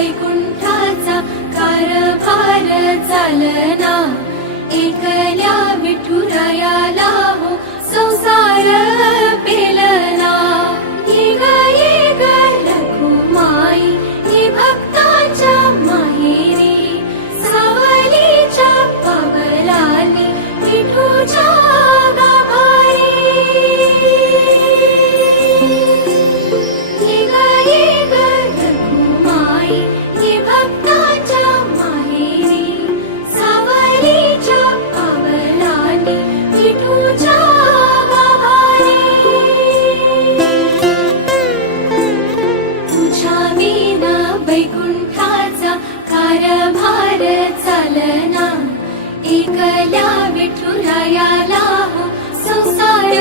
वैकुंठाचा कारभार चालना एकल्या विठुरायाला संसार पेलना. पावलाली विठूच्या हो संसार